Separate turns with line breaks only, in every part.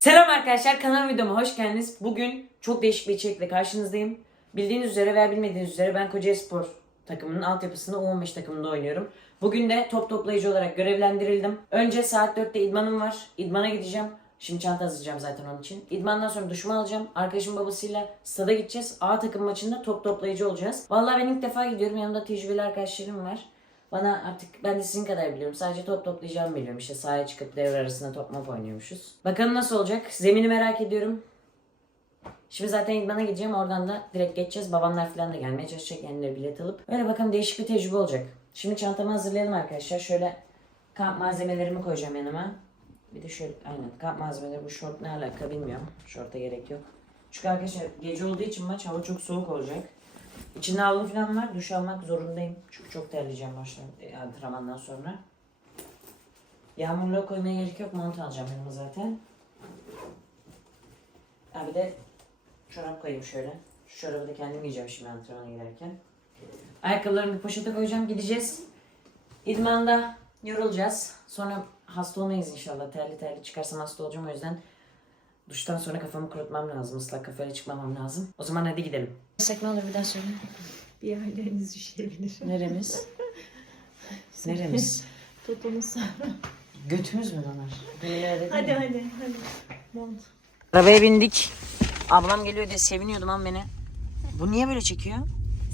Selam arkadaşlar kanalıma videoma hoş geldiniz. Bugün çok değişik bir içerikle karşınızdayım. Bildiğiniz üzere veya bilmediğiniz üzere ben Kocaeli Spor takımının altyapısında U15 takımında oynuyorum. Bugün de top toplayıcı olarak görevlendirildim. Önce saat 4'te idmanım var. İdmana gideceğim. Şimdi çanta hazırlayacağım zaten onun için. İdmandan sonra duşumu alacağım. Arkadaşım babasıyla stada gideceğiz. A takım maçında top toplayıcı olacağız. Vallahi ben ilk defa gidiyorum. Yanımda tecrübeli arkadaşlarım var. Bana artık ben de sizin kadar biliyorum. Sadece top toplayacağımı biliyorum. İşte sahaya çıkıp devre arasında top mop oynuyormuşuz. Bakalım nasıl olacak. Zemini merak ediyorum. Şimdi zaten idmana gideceğim. Oradan da direkt geçeceğiz. Babamlar falan da gelmeye çalışacak. Kendileri bilet alıp. Öyle bakalım değişik bir tecrübe olacak. Şimdi çantamı hazırlayalım arkadaşlar. Şöyle kamp malzemelerimi koyacağım yanıma. Bir de şöyle aynen kamp malzemeleri bu şort ne alaka bilmiyorum. Şorta gerek yok. Çünkü arkadaşlar gece olduğu için maç hava çok soğuk olacak. İçinde havlu falan var. Duş almak zorundayım. Çünkü çok terleyeceğim baştan e, antrenmandan sonra. Yağmurluğa koymaya gerek yok. Mont alacağım yanıma zaten. Ha bir de çorap koyayım şöyle. Şu çorabı da kendim giyeceğim şimdi antrenmana giderken. Ayakkabılarımı bir poşete koyacağım. Gideceğiz. İdmanda yorulacağız. Sonra hasta olmayız inşallah. Terli terli çıkarsam hasta olacağım. O yüzden duştan sonra kafamı kurutmam lazım. Islak kafayla çıkmamam lazım. O zaman hadi gidelim. Desek ne olur bir daha söyle.
Bir yerleriniz üşüyebilir.
Neremiz? Neremiz?
Totonuz.
Götümüz mü donar?
hadi hadi hadi. Mont.
Arabaya bindik. Ablam geliyor diye seviniyordum ama beni. Bu niye böyle çekiyor?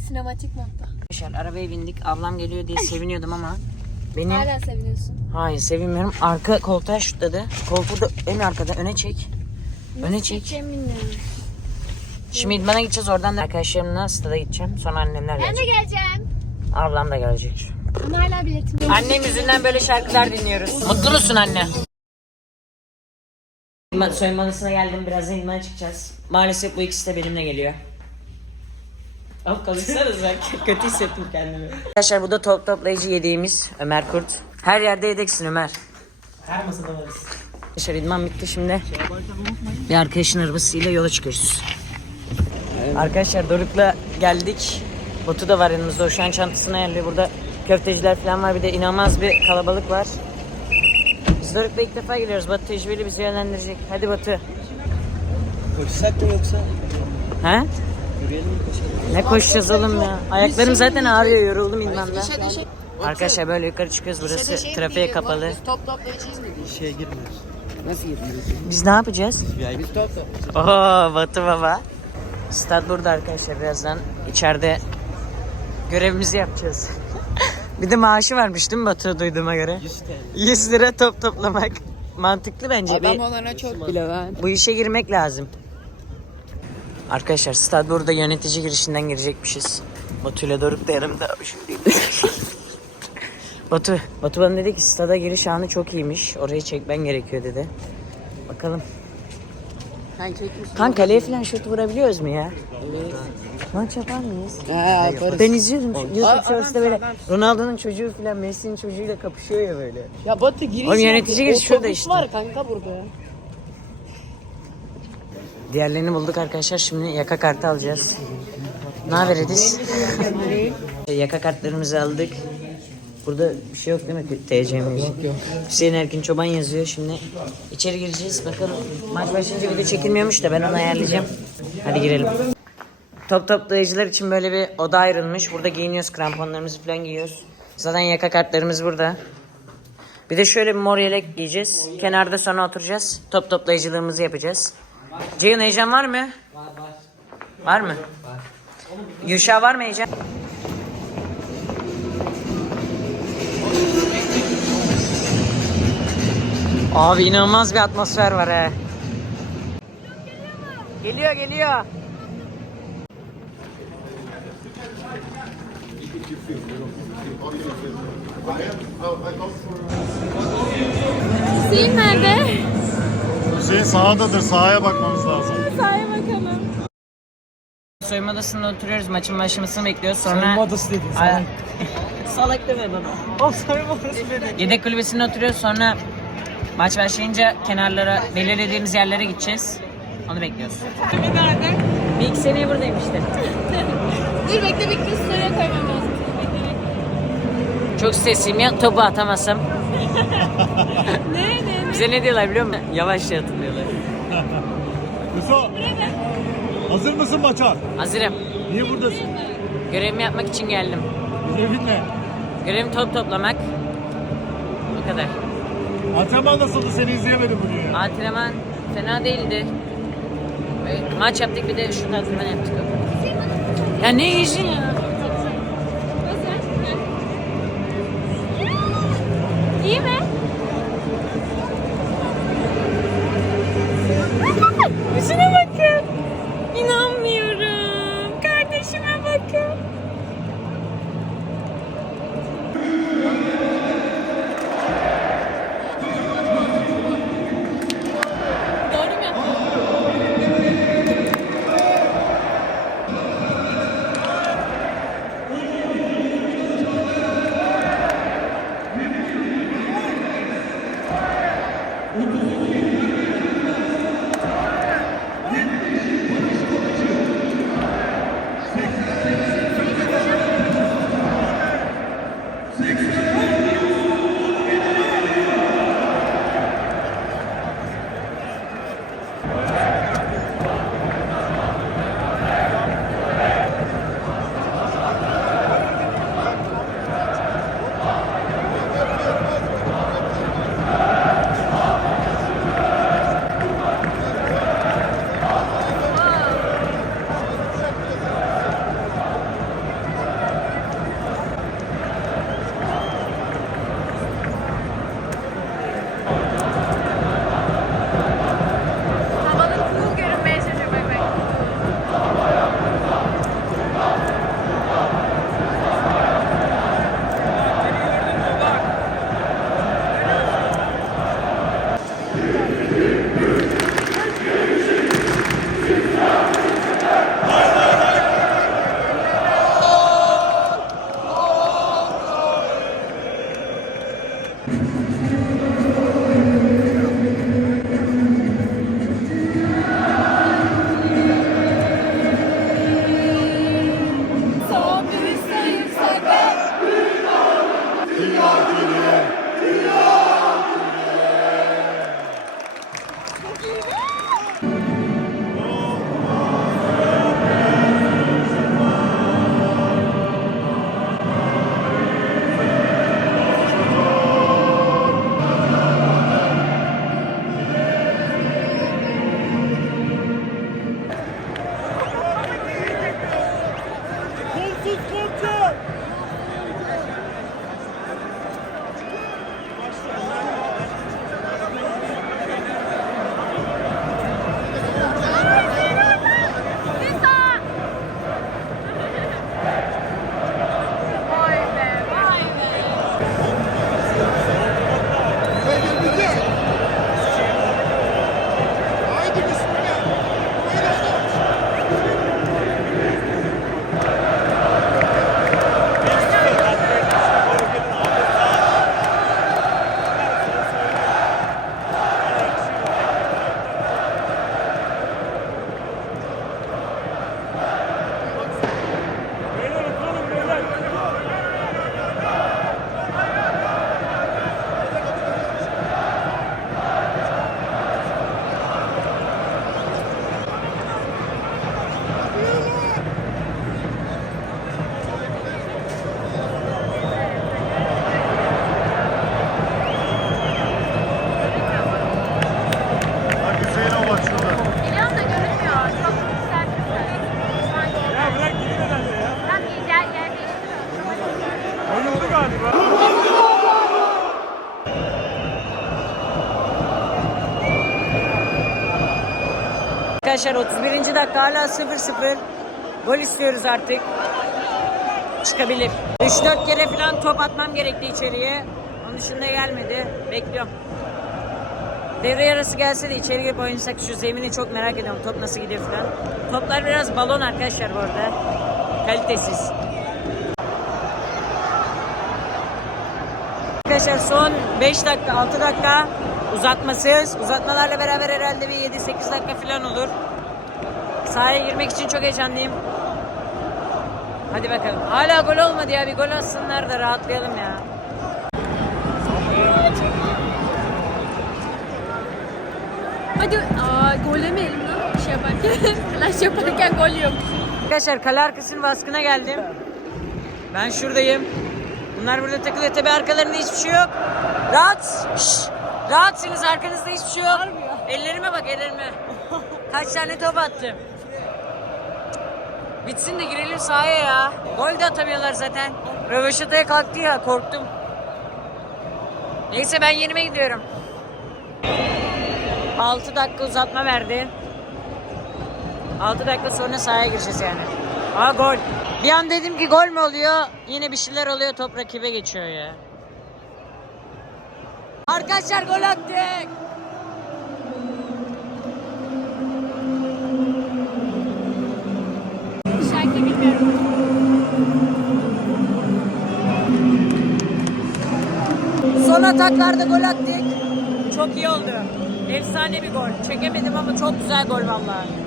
Sinematik modda.
Arkadaşlar arabaya bindik. Ablam geliyor diye seviniyordum ama beni
Hala seviniyorsun.
hayır sevinmiyorum. Arka koltuğa şutladı. Koltuğu da en arkada öne çek. Öne çek. Şimdi idmana gideceğiz. Oradan da arkadaşlarımla stada gideceğim. Sonra annemler
Ben de
gelecek.
geleceğim.
Ablam da gelecek.
Ama hala biletim yok.
Annem yüzünden böyle şarkılar dinliyoruz. Mutlu musun anne? İdman soyunmalısına geldim. Birazdan idmana çıkacağız. Maalesef bu ikisi de benimle geliyor. Al kalırsanız bak. Kötü hissettim kendimi. Arkadaşlar bu da top toplayıcı yediğimiz Ömer Kurt. Her yerde yedeksin Ömer.
Her masada varız.
Arkadaşlar idman bitti şimdi. Bir arkadaşın arabasıyla yola çıkıyoruz. Arkadaşlar Doruk'la geldik. Batu da var yanımızda. O şu an çantasını ayarlıyor. Burada köfteciler falan var. Bir de inanılmaz bir kalabalık var. Biz Doruk'la ilk defa geliyoruz. Batu tecrübeli bizi yönlendirecek. Hadi Batu.
Koşsak mı yoksa?
He?
Yürüyelim mi koşalım?
Ne koşacağız oğlum ya? Ayaklarım zaten ağrıyor. Yoruldum idmanda. Arkadaşlar böyle yukarı çıkıyoruz. Burası trafiğe kapalı.
İşe girmiyoruz. Nasıl?
Biz ne yapacağız?
Biz top top.
Oo Batu baba. Stad burada arkadaşlar birazdan içeride görevimizi yapacağız. bir de maaşı varmış değil mi Batu duyduğuma göre?
100 TL.
100 lira top toplamak mantıklı bence. Bir,
olana çok bile var.
bu işe girmek lazım. Arkadaşlar stad burada yönetici girişinden girecekmişiz. Batu ile Doruk da yanımda. Batu, Batu bana dedi ki stada giriş anı çok iyiymiş. Orayı çekmen gerekiyor dedi. Bakalım.
Sen çekmiş.
Kan kaleye falan şut vurabiliyoruz mu ya? Maç yapar mıyız?
Ha yaparız.
Ben izliyordum. YouTube shorts'ta böyle Ronaldo'nun çocuğu falan Messi'nin çocuğuyla kapışıyor ya böyle.
Ya Batı giriş
Oğlum yönetici giriş şurada işte.
var kanka burada.
Diğerlerini bulduk arkadaşlar. Şimdi yaka kartı alacağız. Ne haber Ediz? yaka kartlarımızı aldık. Burada bir şey yok değil mi? TC'miz. Hüseyin Erkin Çoban yazıyor. Şimdi içeri gireceğiz. Bakalım. Maç başlayınca video çekilmiyormuş da ben onu ayarlayacağım. Hadi girelim. Top toplayıcılar için böyle bir oda ayrılmış. Burada giyiniyoruz. Kramponlarımızı falan giyiyoruz. Zaten yaka kartlarımız burada. Bir de şöyle bir mor yelek giyeceğiz. Kenarda sonra oturacağız. Top toplayıcılığımızı yapacağız. Ceyhun heyecan var mı? Var var. Var mı? Var. Yuşa var mı heyecan? Abi inanılmaz bir atmosfer var he. Geliyor geliyor.
Hüseyin nerede?
Hüseyin sahadadır. Sahaya bakmamız lazım.
Sahaya bakalım.
Soyunma odasında oturuyoruz. Maçın başlamasını bekliyoruz. Sonra...
Soyunma odası dedin, salak.
salak deme bana.
O soyunma odası dedin.
Yedek kulübesinde oturuyoruz. Sonra maç başlayınca kenarlara, belirlediğimiz yerlere gideceğiz. Onu bekliyoruz. nerede? Bir iki seneye buradayım işte.
Dur bekle bekle story'e koymam lazım.
Çok stresliyim ya. Topu atamasam. Bize ne diyorlar biliyor musun? Yavaşça atın diyorlar.
Yusuf. Hazır mısın maça?
Hazırım.
Niye buradasın?
Görevimi yapmak için geldim.
Görevin ne?
Görevim top toplamak. Bu kadar.
Antrenman nasıldı? Seni izleyemedim bugün ya.
Antrenman fena değildi. Böyle Maç yaptık bir de şut antrenman yaptık. Ya ne işin ya?
Vay
Arkadaşlar 31. dakika hala 0-0. Gol istiyoruz artık. Çıkabilir. 3-4 kere falan top atmam gerekti içeriye. Onun dışında gelmedi. Bekliyorum. Devre yarısı gelse de içeri girip oynasak şu zemini çok merak ediyorum. Top nasıl gidiyor falan. Toplar biraz balon arkadaşlar bu arada. Kalitesiz. Arkadaşlar son 5 dakika 6 dakika uzatmasız. Uzatmalarla beraber herhalde bir 7-8 dakika falan olur. Sahaya girmek için çok heyecanlıyım. Hadi bakalım. Hala gol olmadı ya. Bir gol atsınlar da rahatlayalım ya.
Hadi aa gol yemeyelim lan şey yaparken. Flash yaparken gol yok.
Arkadaşlar kale arkasının baskına geldim. Ben şuradayım. Bunlar burada takılıyor. Tabi arkalarında hiçbir şey yok. Rahat. Şşş. Rahatsınız arkanızda hiçbir şey yok. Ellerime bak ellerime. Kaç tane top attım. Bitsin de girelim sahaya ya. Gol de atamıyorlar zaten. Röveşataya kalktı ya korktum. Neyse ben yerime gidiyorum. 6 dakika uzatma verdi. 6 dakika sonra sahaya gireceğiz yani. Aa gol. Bir an dedim ki gol mü oluyor? Yine bir şeyler oluyor top rakibe geçiyor ya. Arkadaşlar gol attık.
Şarkı bilmiyorum.
Son ataklarda gol attık. Çok iyi oldu. Efsane bir gol. Çekemedim ama çok güzel gol vallahi.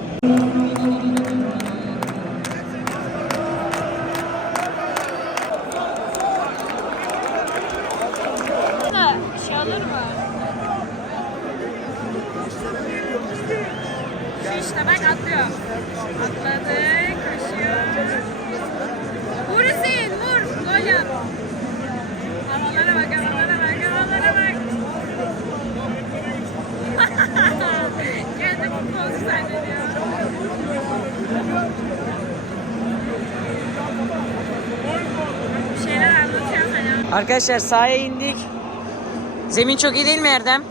Arkadaşlar sahaya indik. Zemin çok iyi değil mi Erdem?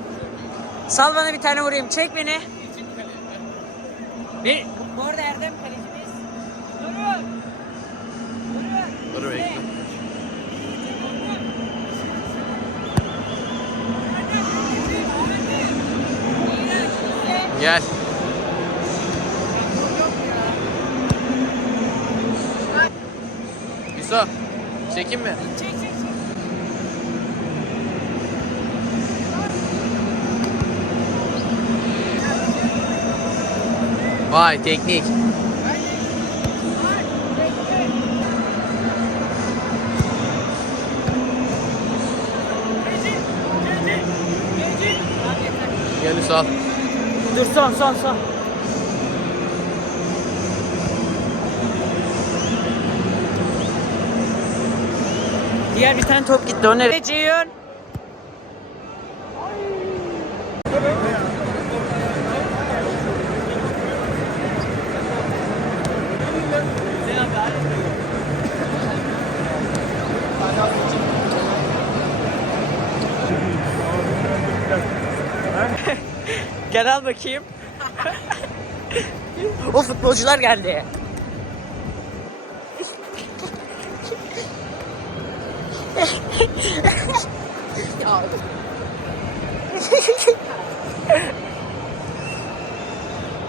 Sal bana bir tane vurayım. Çek beni. Bir... Bu arada Erdem kalecimiz. Durun. Durun.
Dur bekle. Gel. Yusuf, çekin mi? Vay teknik. Gel Yusuf.
Dur son son son. Diğer bir tane top gitti. O nereye? Ceyhun. Gel al bakayım. o futbolcular geldi.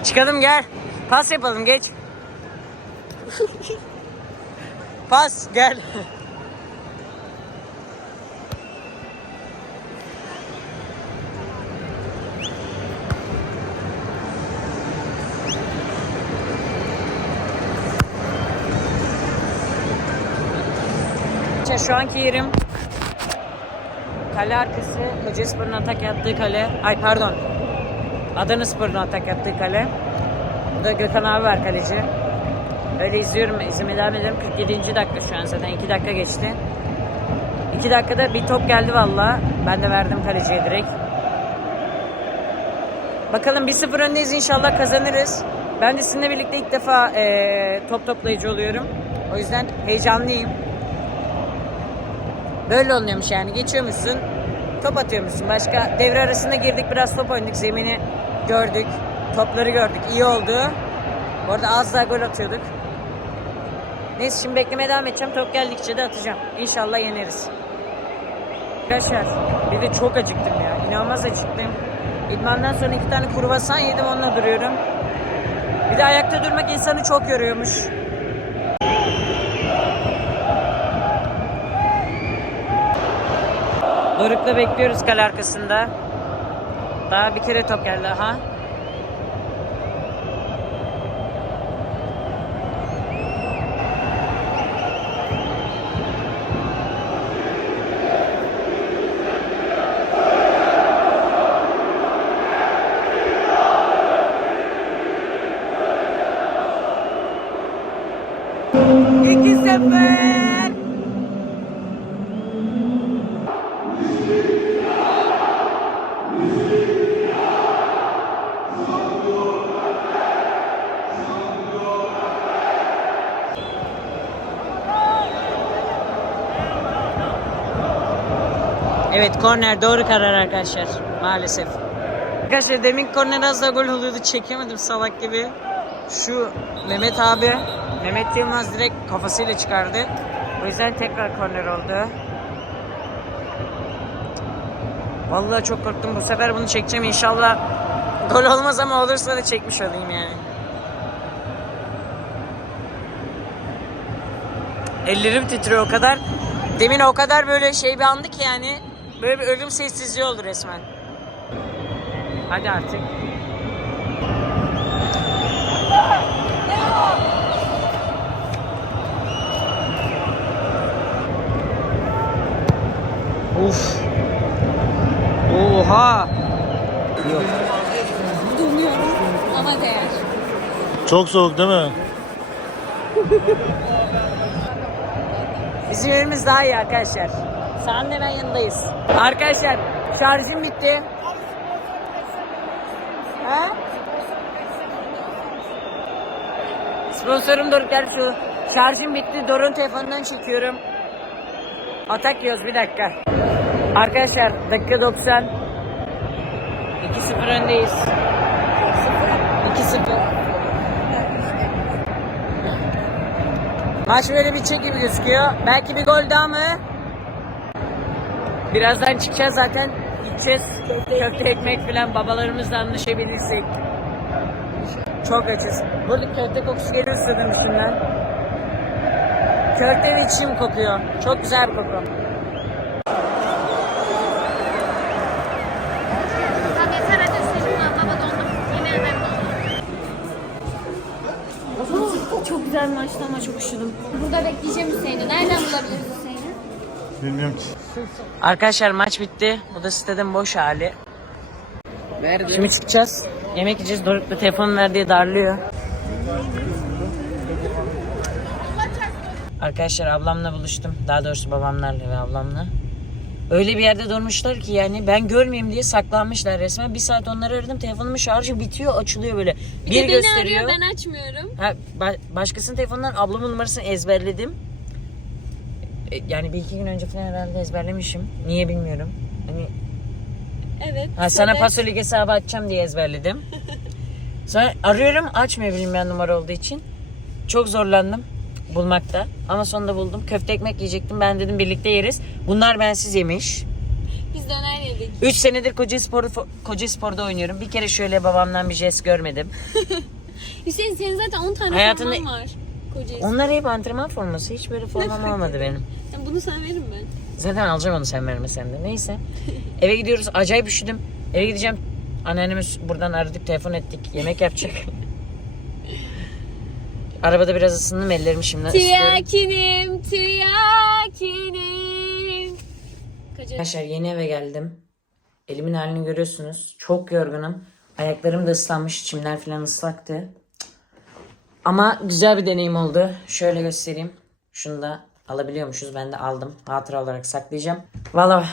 Çıkalım gel. Pas yapalım geç. Pas gel. Şu anki yerim kale arkası Kocaelispor'un atak yaptığı kale. Ay pardon. Adana Spor'un atak yaptığı kale. Burada Gökhan abi var kaleci. Öyle izliyorum. izlemeye devam ediyorum. 47. dakika şu an zaten. 2 dakika geçti. 2 dakikada bir top geldi valla. Ben de verdim kaleciye direkt. Bakalım 1-0 öndeyiz inşallah kazanırız. Ben de sizinle birlikte ilk defa eee, top toplayıcı oluyorum. O yüzden heyecanlıyım. Böyle oluyormuş yani. Geçiyormuşsun. Top atıyormuşsun. Başka devre arasında girdik biraz top oynadık. Zemini gördük. Topları gördük. İyi oldu. Bu arada az daha gol atıyorduk. Neyse şimdi beklemeye devam edeceğim. Top geldikçe de atacağım. İnşallah yeneriz. Arkadaşlar bir de çok acıktım ya. İnanılmaz acıktım. İdmandan sonra iki tane kruvasan yedim onunla duruyorum. Bir de ayakta durmak insanı çok yoruyormuş. Doruk'la bekliyoruz kale arkasında. Daha bir kere top geldi. Aha. İki sefer. Evet korner doğru karar arkadaşlar maalesef. Arkadaşlar demin korner az da gol oluyordu çekemedim salak gibi. Şu Mehmet abi Mehmet Yılmaz direkt kafasıyla çıkardı. O yüzden tekrar korner oldu. Vallahi çok korktum bu sefer bunu çekeceğim inşallah gol olmaz ama olursa da çekmiş olayım yani. Ellerim titriyor o kadar. Demin o kadar böyle şey bir andı ki yani. Böyle bir ölüm sessizliği oldu resmen. Hadi artık. Uf. Oha.
Ama değer.
Çok soğuk değil mi?
Bizim yerimiz daha iyi arkadaşlar. Sağın yanındayız. Arkadaşlar şarjım bitti. Ha? Sponsorum Doruk şu. Şarjım bitti. Doruk'un telefonundan çekiyorum. Atak yiyoruz bir dakika. Arkadaşlar dakika 90. 2-0 öndeyiz. 2-0. Maç böyle bir çek gibi gözüküyor. Belki bir gol daha mı? Birazdan çıkacağız zaten. Gideceğiz. Köfte ekmek falan babalarımızla anlaşabilirsek. Çok açız. Burada köfte kokusu geliyor suyun üstünden. Köfte ve içim kokuyor. Çok güzel bir koku.
Çok güzel maçtı ama çok üşüdüm. Burada bekleyeceğim Hüseyin'i. Nereden bulabiliriz Hüseyin'i?
Bilmiyorum ki.
Arkadaşlar maç bitti. Bu da stadın boş hali.
Nerede?
Şimdi çıkacağız. Yemek yiyeceğiz. Doruk da telefon ver diye darlıyor. Arkadaşlar ablamla buluştum. Daha doğrusu babamlarla ve ablamla. Öyle bir yerde durmuşlar ki yani ben görmeyeyim diye saklanmışlar resmen. Bir saat onları aradım. Telefonumun şarjı bitiyor, açılıyor böyle. Bir,
Bir de beni
gösteriyor.
arıyor ben açmıyorum.
Ha, ba- başkasının telefonundan ablamın numarasını ezberledim. E, Yani bir iki gün önce falan herhalde ezberlemişim. Niye bilmiyorum. Hani
Evet.
Ha, sana
söyle.
pasolik hesabı açacağım diye ezberledim. Sonra arıyorum açmıyor bilinmeyen numara olduğu için. Çok zorlandım bulmakta. Ama sonunda buldum. Köfte ekmek yiyecektim. Ben dedim birlikte yeriz. Bunlar bensiz yemiş.
Biz döner yedik.
3 senedir Koca Spor'da, Koca Spor'da oynuyorum. Bir kere şöyle babamdan bir jest görmedim.
Hüseyin senin zaten 10 tane
Hayatında-
var. Kocayız.
Onlar hep antrenman forması. Hiç böyle formam olmadı benim.
Yani bunu sen verin ben.
Zaten alacağım onu sen vermesen de. Neyse. Eve gidiyoruz. Acayip üşüdüm. Eve gideceğim. Anneannemi buradan aradık, telefon ettik. Yemek yapacak. Arabada biraz ısındım. Ellerimi şimdi.
Triyakinim, triyakinim. Koca
Arkadaşlar yeni eve geldim. Elimin halini görüyorsunuz. Çok yorgunum. Ayaklarım da ıslanmış. Çimler falan ıslaktı. Ama güzel bir deneyim oldu. Şöyle göstereyim. Şunu da alabiliyormuşuz. Ben de aldım. Hatıra olarak saklayacağım. Valla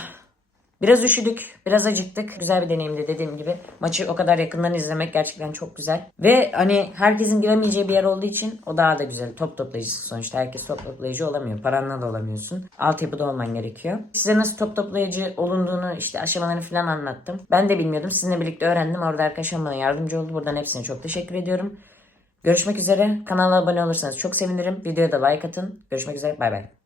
biraz üşüdük. Biraz acıktık. Güzel bir deneyimdi dediğim gibi. Maçı o kadar yakından izlemek gerçekten çok güzel. Ve hani herkesin giremeyeceği bir yer olduğu için o daha da güzel. Top toplayıcısı sonuçta. Herkes top toplayıcı olamıyor. Paranla da olamıyorsun. Altyapıda olman gerekiyor. Size nasıl top toplayıcı olunduğunu işte aşamalarını falan anlattım. Ben de bilmiyordum. Sizinle birlikte öğrendim. Orada arkadaşım bana yardımcı oldu. Buradan hepsine çok teşekkür ediyorum. Görüşmek üzere. Kanala abone olursanız çok sevinirim. Videoya da like atın. Görüşmek üzere. Bay bay.